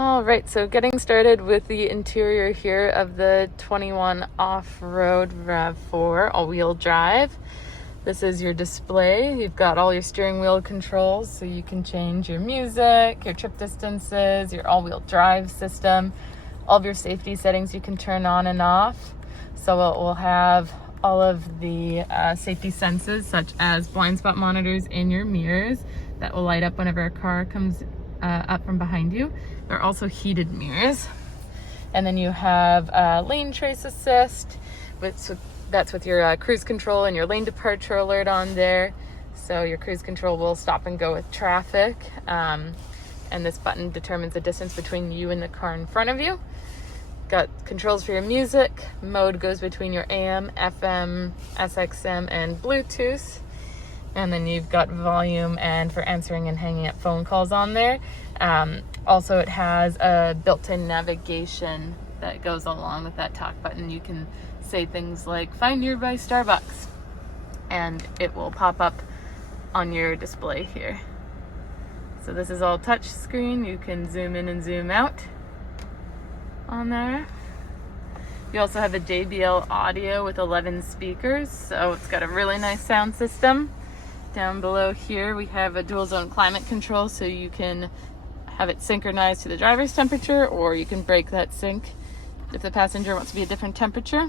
All right, so getting started with the interior here of the 21 Off-road Rav4 all-wheel drive. This is your display. You've got all your steering wheel controls, so you can change your music, your trip distances, your all-wheel drive system, all of your safety settings you can turn on and off. So it will have all of the safety senses, such as blind spot monitors in your mirrors that will light up whenever a car comes up from behind you. There are also heated mirrors. And then you have lane trace assist, that's with your cruise control and your lane departure alert on there. So your cruise control will stop and go with traffic. And this button determines the distance between you and the car in front of you. Got controls for your music. Mode goes between your AM, FM, SXM, and Bluetooth. And then you've got volume and for answering and hanging up phone calls on there. Also, it has a built-in navigation that goes along with that talk button. You can say things like, find nearby Starbucks, and it will pop up on your display here. So this is all touch screen. You can zoom in and zoom out on there. You also have a JBL audio with 11 speakers, so it's got a really nice sound system. Down below here we have a dual zone climate control, so you can have it synchronized to the driver's temperature, or you can break that sync if the passenger wants to be a different temperature.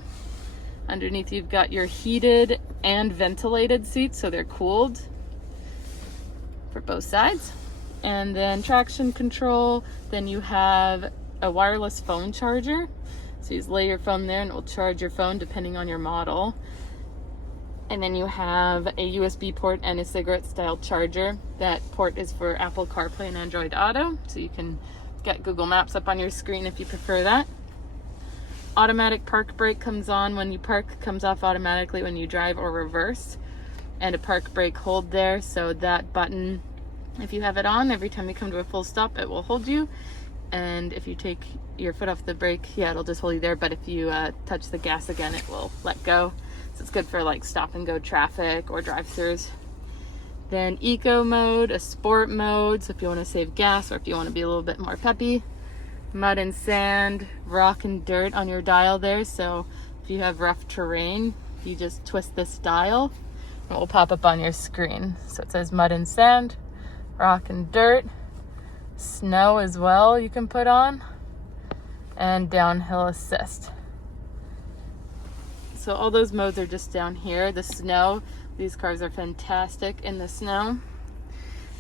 Underneath you've got your heated and ventilated seats, so they're cooled for both sides. And then traction control, then you have a wireless phone charger. So you just lay your phone there and it will charge your phone depending on your model. And then you have a USB port and a cigarette style charger. That port is for Apple CarPlay and Android Auto, so you can get Google Maps up on your screen if you prefer that. Automatic park brake comes on when you park, comes off automatically when you drive or reverse. And a park brake hold there, so that button, if you have it on, every time you come to a full stop, it will hold you. And if you take your foot off the brake, it'll just hold you there. But if you touch the gas again, it will let go. So it's good for like stop and go traffic or drive-thrus. Then eco mode, a sport mode, so if you want to save gas or if you want to be a little bit more peppy. Mud and sand, rock and dirt on your dial there. So if you have rough terrain, you just twist this dial and it will pop up on your screen. So it says mud and sand, rock and dirt, snow as well you can put on, and downhill assist. So all those modes are just down here. The snow, these cars are fantastic in the snow.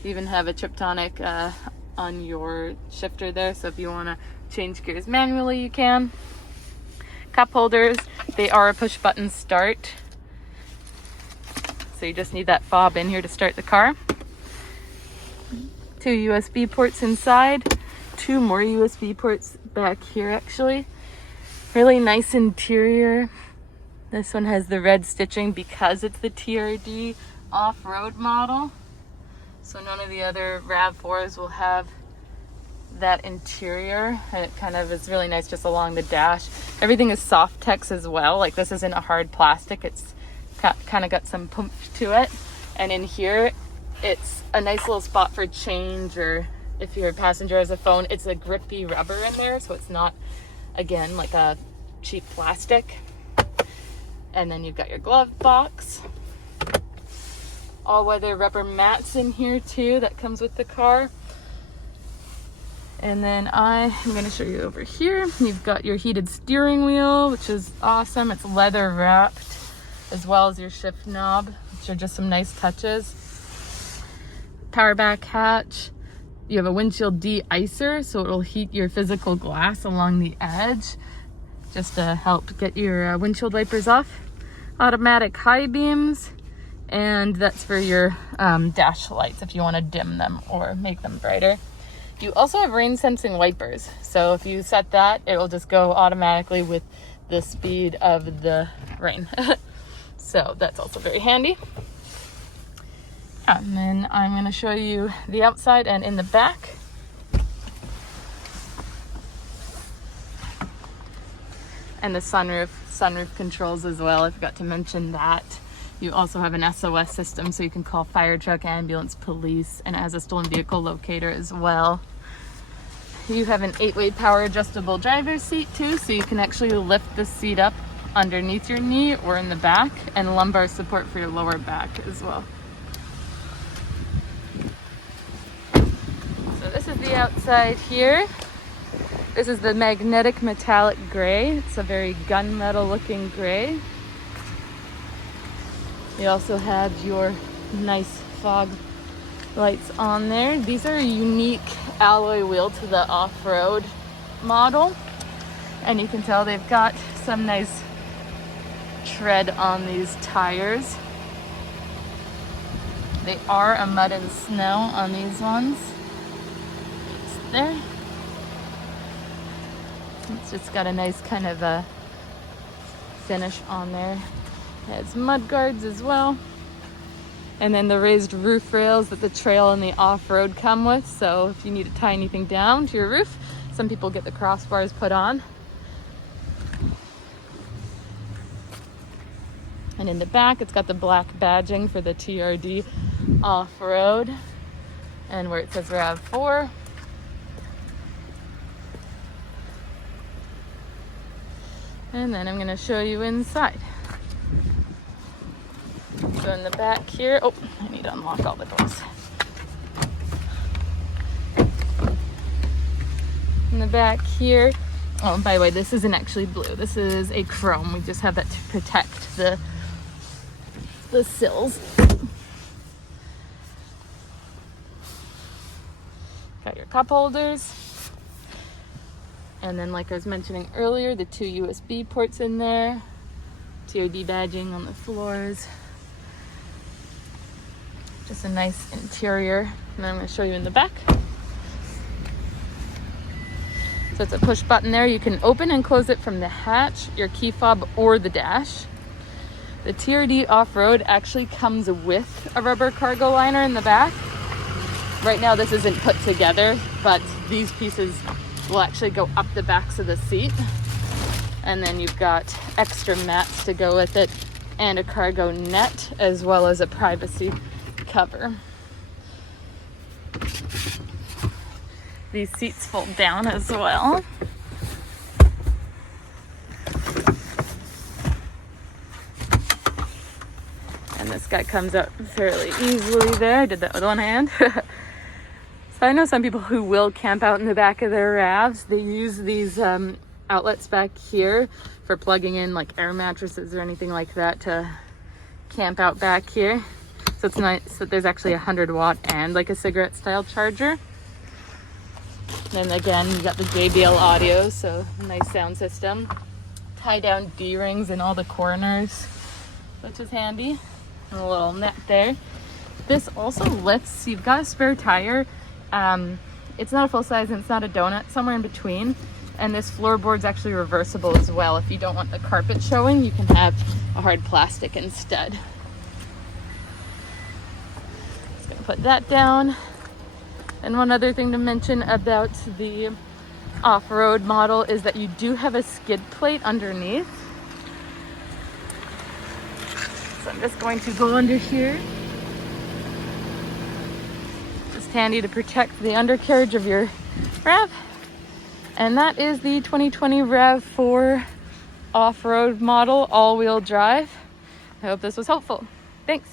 You even have a Triptonic on your shifter there, so if you want to change gears manually, you can. Cup holders, they are a push button start. So you just need that fob in here to start the car. 2 USB ports inside, 2 more USB ports back here actually. Really nice interior. This one has the red stitching because it's the TRD off-road model. So none of the other RAV4s will have that interior, and it kind of is really nice just along the dash. Everything is soft tex as well. Like this isn't a hard plastic. It's kind of got some pumph to it. And in here, it's a nice little spot for change, or if your passenger has a phone, it's a grippy rubber in there, so it's not, again, like a cheap plastic. And then you've got your glove box. All-weather rubber mats in here too, that comes with the car. And then I'm going to show you over here. You've got your heated steering wheel, which is awesome. It's leather wrapped, as well as your shift knob, which are just some nice touches. Power back hatch. You have a windshield de-icer, so it'll heat your physical glass along the edge, just to help get your windshield wipers off. Automatic high beams, and that's for your dash lights if you want to dim them or make them brighter. You also have rain sensing wipers, so if you set that, it will just go automatically with the speed of the rain. So that's also very handy. And then I'm going to show you the outside and in the back. And the sunroof controls as well. I forgot to mention that. You also have an SOS system, so you can call fire truck, ambulance, police, and it has a stolen vehicle locator as well. You have an 8-way power adjustable driver's seat too, so you can actually lift the seat up underneath your knee or in the back, and lumbar support for your lower back as well. So this is the outside here. This is the magnetic metallic gray. It's a very gunmetal looking gray. You also have your nice fog lights on there. These are a unique alloy wheel to the off-road model, and you can tell they've got some nice tread on these tires. They are a mud and snow on these ones. It's there. It's just got a nice kind of a finish on there. It has mud guards as well. And then the raised roof rails that the trail and the off-road come with. So if you need to tie anything down to your roof, some people get the crossbars put on. And in the back, it's got the black badging for the TRD off-road, and where it says Rav4. And then I'm going to show you inside. So in the back here, oh, I need to unlock all the doors. In the back here, oh, by the way, this isn't actually blue. This is a chrome. We just have that to protect the sills. Got your cup holders. And then, like I was mentioning earlier, the 2 USB ports in there. TRD badging on the floors. Just a nice interior. And then I'm going to show you in the back. So it's a push button there. You can open and close it from the hatch, your key fob, or the dash. The TRD off-road actually comes with a rubber cargo liner in the back. Right now this isn't put together, but these pieces will actually go up the backs of the seat. And then you've got extra mats to go with it, and a cargo net, as well as a privacy cover. These seats fold down as well. And this guy comes out fairly easily there. I did that with one hand. So I know some people who will camp out in the back of their Ravs. They use these outlets back here for plugging in like air mattresses or anything like that to camp out back here. So it's nice that there's actually 100-watt and like a cigarette style charger. Then again, you got the JBL audio, so a nice sound system. Tie down D-rings in all the corners, which is handy. And a little net there. This also lifts. You've got a spare tire. It's not a full size and it's not a donut, somewhere in between. And this floorboard's actually reversible as well. If you don't want the carpet showing, you can have a hard plastic instead. Just gonna put that down. And one other thing to mention about the off-road model is that you do have a skid plate underneath. So I'm just going to go under here. Just handy to protect the undercarriage of your Rav. And that is the 2020 Rav4 off-road model, all-wheel drive. I hope this was helpful. Thanks.